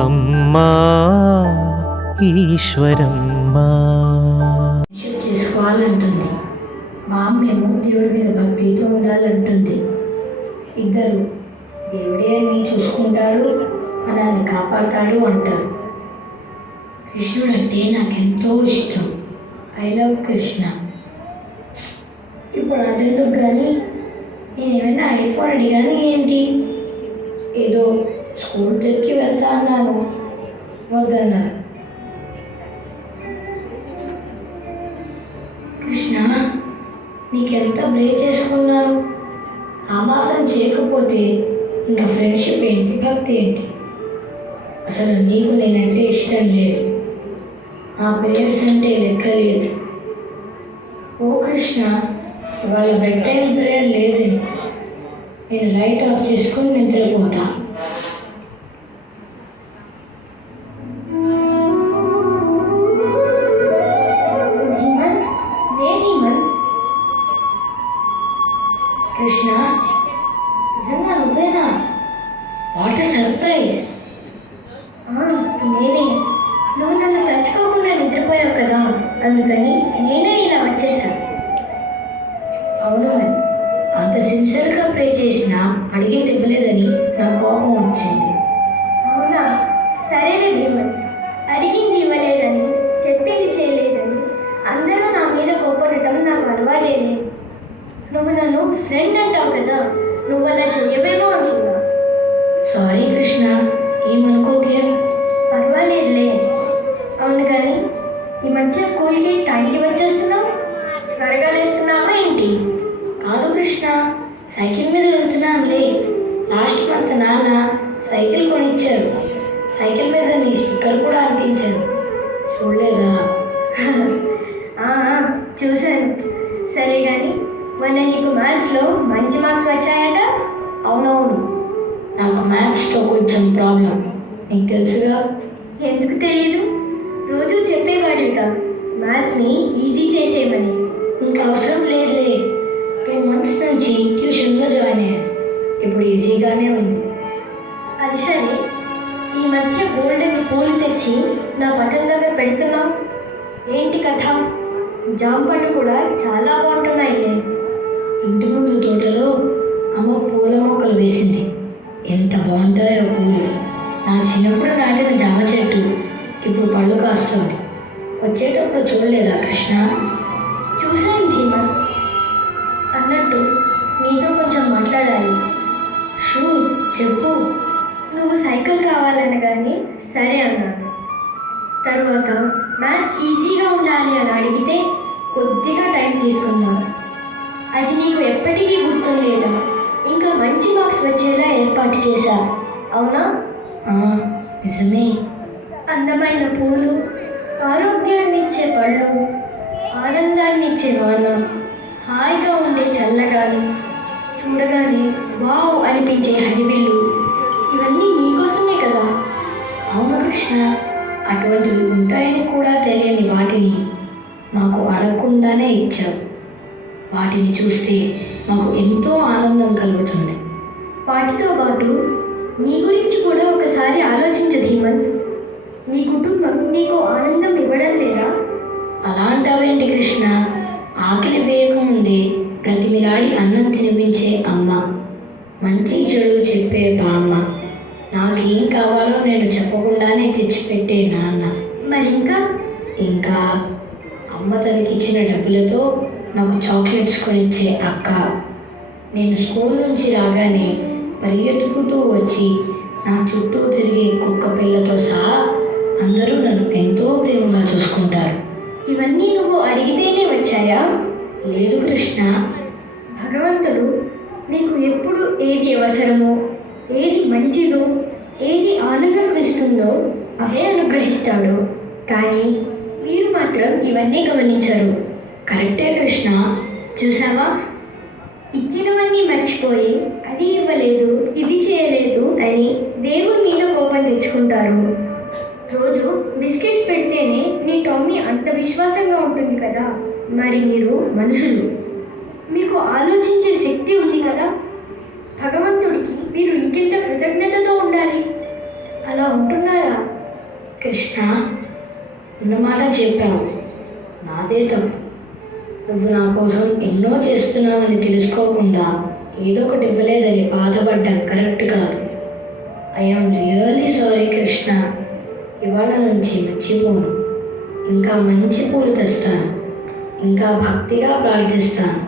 అమ్మా ఈశ్వరమ్మా. చేసుకోవాలంటుంది. మా అమ్మేమో దేవుడి మీద భక్తితో ఉండాలంటుంది. ఇద్దరు దేవుడే అన్ని చూసుకుంటాడు, మనల్ని కాపాడుతాడు అంటారు. కృష్ణుడు అంటే నాకెంతో ఇష్టం. I love Krishna. ఇప్పుడు అదెందుకు కానీ నేను ఏమైనా ఐఫోన్ అడిగాను ఏంటి? ఏదో స్కూల్ ట్రిప్కి వెళ్తా అన్నాను, వద్దన్నారు. కృష్ణ నీకెంత బ్రేక్ చేసుకున్నాను. ఆ మాత్రం చేయకపోతే ఇంకా ఫ్రెండ్షిప్ ఏంటి, భక్తి ఏంటి? అసలు నీకు నేనంటే ఇష్టం లేదు, నా పేరెంట్స్ అంటే లెక్క లేదు. ఓ కృష్ణ, ఇవాళ బెడ్ టైం ప్రేయర్ లేదు నీకు. నేను లైట్ ఆఫ్ చేసుకొని నిద్రపోతా. కృష్ణ, నిజంగా నువ్వేనా? What surprise. నేనే. నువ్వు నన్ను తలుచుకోకుండా నిద్రపోయావు కదా, అందుకని నేనే ఇలా వచ్చేసాను. అవును, మరి అంత సిన్సియర్గా ప్రే చేసినా అడిగింది ఇవ్వలేదని నా కోపం వచ్చింది. అవునా? సరేలే దేవన్, అడిగింది ఇవ్వలేదని, చెప్పింది చేయలేదని అందరూ నా మీద కోపడటం నాకు అలవాటేనే. నువ్వు నన్ను ఫ్రెండ్ అంటావు కదా, నువ్వు అలా చెయ్యవేమో అనుకున్నా. సారీ కృష్ణ, ఏమనుకోకే. పర్వాలేదులే. అవును కానీ ఈ మధ్య స్కూల్కి టైంకి వచ్చేస్తున్నావు, త్వరగా లేస్తున్నావా ఏంటి? కాదు కృష్ణ, సైకిల్ మీద వెళ్తున్నానులే. లాస్ట్ మంత్ నాన్న సైకిల్ కొనిచ్చారు. సైకిల్ మీద నీ స్టిక్కర్ కూడా అంటించారు, చూడలేదా? చూశాను. సరే కానీ మొన్న నీకు మ్యాథ్స్లో మంచి మార్క్స్ వచ్చాయట. అవునవును, నాకు మ్యాథ్స్తో కొంచెం ప్రాబ్లం, నీకు తెలుసుగా. ఎందుకు తెలియదు? రోజు చెప్పేవాడుగా మ్యాథ్స్ని ఈజీ చేసేయమని. ఇంకా అవసరం లేదులే. 2 months నుంచి ట్యూషన్లో జాయిన్ అయ్యాను, ఇప్పుడు ఈజీగానే ఉంది. అది సరే, ఈ మధ్య గోల్డెన్ పూలు తెచ్చి నా పట్టం దగ్గర పెడుతున్నావు ఏంటి కథ? జామ పండు కూడా చాలా బాగుంటున్నాయిలే. ఇంటి ముందు తోటలో అమ్మ పూల మొక్కలు వేసింది, ఎంత బాగుంటాయో పూలు. నా చిన్నప్పుడు నాటిన జామ చెట్టు ఇప్పుడు పళ్ళు కాస్తుంది. వచ్చేటప్పుడు చూడలేదా కృష్ణ? చూశాను ధీమా. అన్నట్టు నీతో కొంచెం మాట్లాడాలి. షూ, చెప్పు. నువ్వు సైకిల్ కావాలనగానే సరే అన్నాను. తర్వాత మ్యాథ్స్ ఈజీగా ఉండాలి అని అడిగితే కొద్దిగా టైం తీసుకున్నాను. అది నీకు ఎప్పటికీ గుర్తుండేలా ఇంకా మంచి మార్క్స్ వచ్చేలా ఏర్పాటు చేశా, అవునా? నిజమే. అందమైన పూలు, ఆరోగ్యాన్ని ఇచ్చే పళ్ళు, ఆనందాన్ని ఇచ్చే వాన, హాయిగా ఉండే చల్లగాలి, చూడగానే వావ్ అనిపించే హరివిల్లు, ఇవన్నీ నీకోసమే కదా. అవును కృష్ణ, అటువంటివి ఉంటాయని కూడా తెలియని వాటిని మాకు అడగకుండానే ఇచ్చావు. వాటిని చూస్తే మాకు ఎంతో ఆనందం కలుగుతుంది. వాటితో పాటు నీ గురించి కూడా ఒకసారి ఆలోచించు ధీమంత్. నీ కుటుంబం నీకు ఆనందం ఇవ్వడం లేదా? అలా అంటావేంటి కృష్ణ? ఆకలి వేయకముందే ప్రతిమిలాడి అన్నం తినిపించే అమ్మ, మంచి చెడు చెప్పే బామ్మ, నాకేం కావాలో నేను చెప్పకుండానే తెచ్చిపెట్టే నాన్న, మరి ఇంకా అమ్మ తనకిచ్చిన డబ్బులతో నాకు చాక్లెట్స్ కొనిచ్చే అక్క, నేను స్కూల్ నుంచి రాగానే పరిగెత్తుకుంటూ వచ్చి నా చుట్టూ తిరిగే కుక్క పిల్లతో సహా అందరూ నన్ను ఎంతో ప్రేమగా చూసుకుంటారు. ఇవన్నీ నువ్వు అడిగితేనే వచ్చాయా? లేదు కృష్ణ, భగవంతుడు నీకు ఎప్పుడు ఏది అవసరమో, ఏది మంచిదో, ఏది ఆనందం ఇస్తుందో అవే అనుగ్రహిస్తాడు. కానీ మీరు మాత్రం ఇవన్నీ గమనించరు. కరెక్టే కృష్ణ, చూసావా? ఇచ్చినవన్నీ మర్చిపోయి అది ఇవ్వలేదు, ఇది చేయలేదు అని దేవుడి మీద కోపం తెచ్చుకుంటారు. రోజు బిస్కెట్స్ పెడితేనే నీ టమ్మీ అంత విశ్వాసంగా ఉంటుంది కదా. మరి మీరు మనుషులు, మీకు ఆలోచించే శక్తి ఉంది కదా. భగవంతుడికి మీరు ఇంకెంత కృతజ్ఞతతో ఉండాలి. అలా ఉంటున్నారా? కృష్ణ, ఉన్నమాట చెప్పావు. నాదే తప్పు. నువ్వు నా కోసం ఎన్నో చేస్తున్నావని తెలుసుకోకుండా ఏదో ఒకటి ఇవ్వలేదని బాధపడ్డాను కరెక్ట్ కాదు. I'm really sorry Krishna. ఇవాళ నుంచి మర్చిపోను. ఇంకా మంచి పూలు తెస్తాను. ఇంకా భక్తిగా ప్రార్థిస్తాను.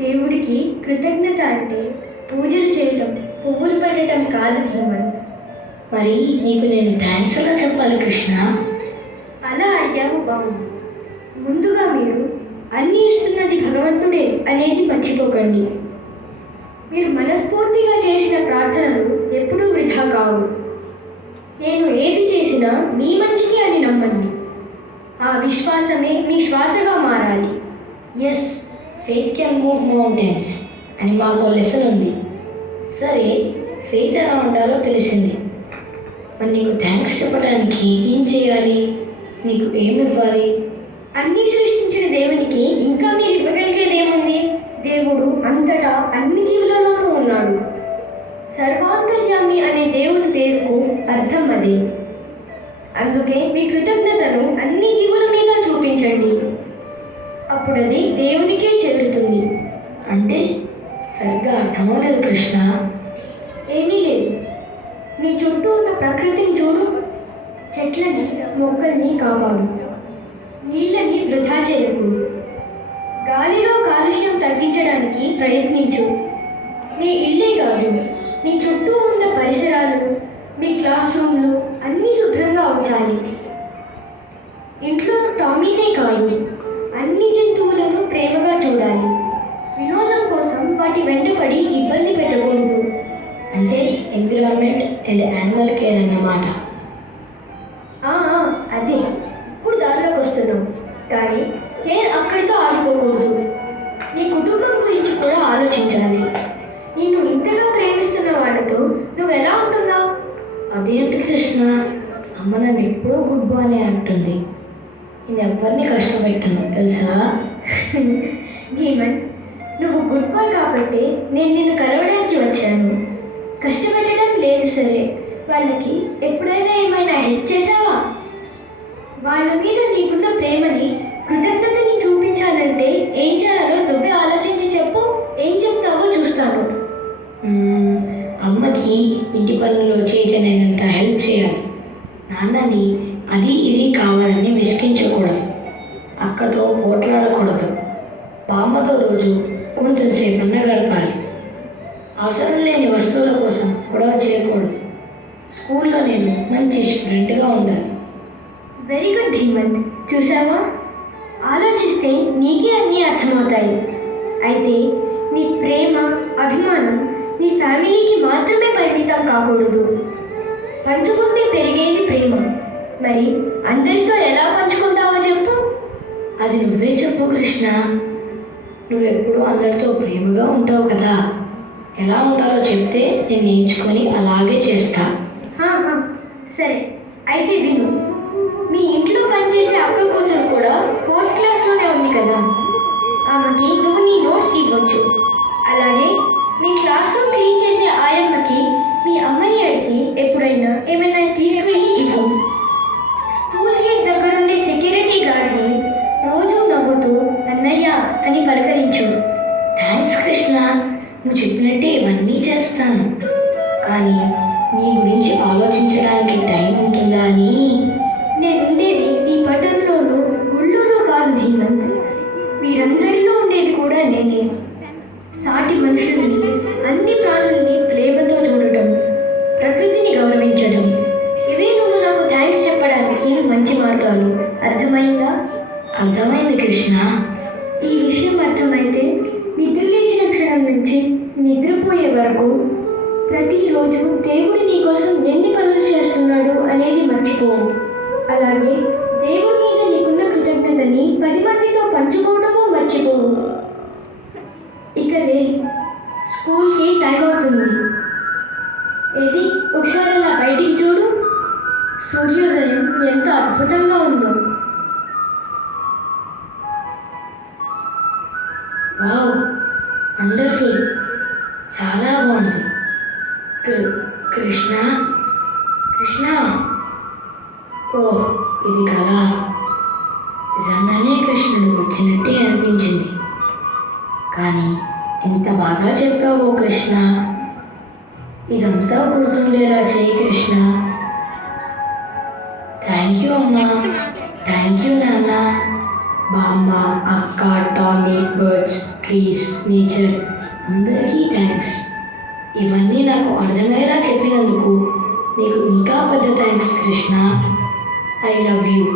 దేవుడికి కృతజ్ఞత అంటే పూజలు చేయటం, పువ్వులు పెట్టడం కాదు ధీమన్. మరి నీకు నేను థ్యాంక్స్ ఎలా చెప్పాలి కృష్ణ? అలా అడిగావు బాగుంది. ముందుగా మీరు అన్నీ ఇస్తున్నది భగవంతుడే అనేది మర్చిపోకండి. మీరు మనస్ఫూర్తిగా చేసిన ప్రార్థనలు ఎప్పుడూ వృధా కావు. నేను ఏది చేసినా మీ మంచికి అని నమ్మండి. ఆ విశ్వాసమే మీ శ్వాసగా మారాలి. Yes, faith can move mountains అని మాకు లెసన్ ఉంది. సరే, ఫెయిత్ ఎలా ఉండాలో తెలిసింది. మరి నీకు థ్యాంక్స్ చెప్పడానికి ఏం చేయాలి? నీకు ఏమి ఇవ్వాలి? అన్నీ సృష్టించిన దేవునికి ఇంకా మీరు ఇవ్వగలిగేది ఏముంది? దేవుడు అంతటా అన్ని జీవులలోనూ ఉన్నాడు. సర్వాంతర్యామి అనే దేవుని పేరుకు అర్థం అదే. అందుకే మీ కృతజ్ఞతను అన్ని జీవుల మీద చూపించండి. అప్పుడు అది దేవునికే చెల్లుతుంది. అంటే సరిగ్గా అర్థమవలేదు కృష్ణ. ఏమీ లేదు. నీ చుట్టూ ఉన్న ప్రకృతిని చూడు. చెట్లని, మొక్కల్ని కాపాడు. నీళ్ళని వృధా చేయకు. గాలిలో కాలుష్యం తగ్గించడానికి ప్రయత్నించు. మీ ఇల్లే కాదు, మీ చుట్టూ ఉన్న పరిసరాలు, మీ క్లాస్ రూమ్లు అన్నీ శుభ్రంగా ఉంచాలి. ఇంట్లో టామీనే కాదు, అన్ని జంతువులను ప్రేమగా చూడాలి. వినోదం కోసం వాటి వెంటపడి ఇబ్బంది పెట్టకూడదు. అంటే ఎన్విరాన్మెంట్ అండ్ యానిమల్ కేర్ అన్నమాట. అదే, ఇప్పుడు దారిలోకి వస్తున్నాం. కానీ కేర్ అక్కడితో ఆగిపోకూడదు. నీ కుటుంబం గురించి కూడా ఆలోచించాలి. నిన్ను ఇంతగా ప్రేమిస్తున్న వాళ్ళతో నువ్వు ఎలా ఉంటున్నావు? అదేంటి కృష్ణ, అమ్మ నన్ను ఎప్పుడూ గుడ్ బాయ్ అంటుంది. నేను ఎవరిని కష్టపెట్టాను తెలుసా? భీమన్, నువ్వు గుడ్ బాయ్ కాబట్టి నేను నిన్ను కలవడానికి వచ్చాను. కష్టపెట్టడం లేదు సరే, వాళ్ళకి ఎప్పుడైనా ఏమైనా హెల్ప్ చేసావా? వాళ్ళ మీద నీకున్న ప్రేమని, కృతజ్ఞతని చూపించాలంటే ఏం చేయాలో నువ్వే ఆలోచించి చెప్పు. ఏం చెప్తావో చూస్తాను. అమ్మకి ఇంటి పనుల్లో చేతనైనంత హెల్ప్ చేయాలి. నాన్నని అది ఇది కావాలని విసిగించకూడదు. అక్కతో పోట్లాడకూడదు. బామ్మతో రోజు కొంచెంసేపన్నా గడపాలి. అవసరం లేని వస్తువుల కోసం గొడవ చేయకూడదు. స్కూల్లో నేను మంచి స్టూడెంట్గా ఉండాలి. Very good Dhimant. చూసావా, ఆలోచిస్తే నీకే అన్నీ అర్థమవుతాయి. అయితే నీ ప్రేమ, అభిమానం నీ ఫ్యామిలీకి మాత్రమే పరిమితం కాకూడదు. పంచుకుంటే పెరిగేది ప్రేమ. మరి అందరితో ఎలా పంచుకుంటావో చెప్పు. అది నువ్వే చెప్పు కృష్ణ. నువ్వెప్పుడూ అందరితో ప్రేమగా ఉంటావు కదా. ఎలా ఉండాలో చెప్తే నేను నేర్చుకొని అలాగే చేస్తా. సరే, అయితే విను. మీ ఇంట్లో పనిచేసే అక్క కూతురు కూడా 4th క్లాస్లోనే ఉంది కదా. ఆమెకి నువ్వు నీ నోట్స్ ఇవ్వచ్చు. అలాగే మీ క్లాస్ రూమ్ క్లీన్ చేసే ఆయమ్మకి మీ అమ్మని అడిగి ఎప్పుడైనా ఏమైనా తీసుకువెళ్ళి ఇవ్వు. స్కూల్ గేట్ దగ్గరుండే సెక్యూరిటీ గార్డ్ని రోజు నవ్వుతూ అన్నయ్య అని పలకరించు. థ్యాంక్స్ కృష్ణ, నువ్వు చెప్పినట్టే ఇవన్నీ చేస్తాను. కానీ నీ గురించి ఆలోచించడానికి టైం ఉంటుందా అని. నేనుండేది ఈ పట్టణంలోనూ గుళ్ళోనూ కాదు ధీమంత్. వీరందరిలో ఉండేది కూడా నేనే. సాటి మనుషుల్ని, అన్ని ప్రాణుల్ని ప్రేమతో చూడటం, ప్రకృతిని గౌరవించడం, ఇవే నువ్వు నాకు థ్యాంక్స్ చెప్పడానికి మంచి మార్గాలు. అర్థమైందా? అర్థమైంది కృష్ణ. ఈ విషయం అర్థమైతే నిద్ర లేచిన క్షణం నుంచి నిద్రపోయే వరకు ప్రతిరోజు దేవుడు నీ కోసం ఎన్ని పనులు చేస్తున్నాడు అనేది మర్చిపోవు. అలాగే దేవుడి మీద నీకున్న కృతజ్ఞతని 10 మందితో పంచుకోవడమూ మర్చిపోవు. ఇకనే స్కూల్కి టైం అవుతుంది. ఏది ఒకసారి అలా బయటికి చూడు. సూర్యోదయం ఎంత అద్భుతంగా ఉందో. వావ్, వండర్ఫుల్, చాలా బాగుంది. కృష్ణ, కృష్ణ, ఓహ్ ఇది కళ. నిజంగానే కృష్ణుడు వచ్చినట్టే అనిపించింది. కానీ ఇంత బాగా చెప్పావు కృష్ణ. ఇదంతా గుర్తుండేలా చేయి కృష్ణ. థ్యాంక్ యూ అమ్మా, థ్యాంక్ యూ నాన్న, బామ్మ, అక్క, టామీ, బర్డ్స్, ట్రీస్, నేచర్ అందరికీ థ్యాంక్స్. ఇవన్నీ నాకు అర్థమయ్యేలా చెప్పినందుకు నీకు ఇంకా పెద్ద thanks Krishna. I love you.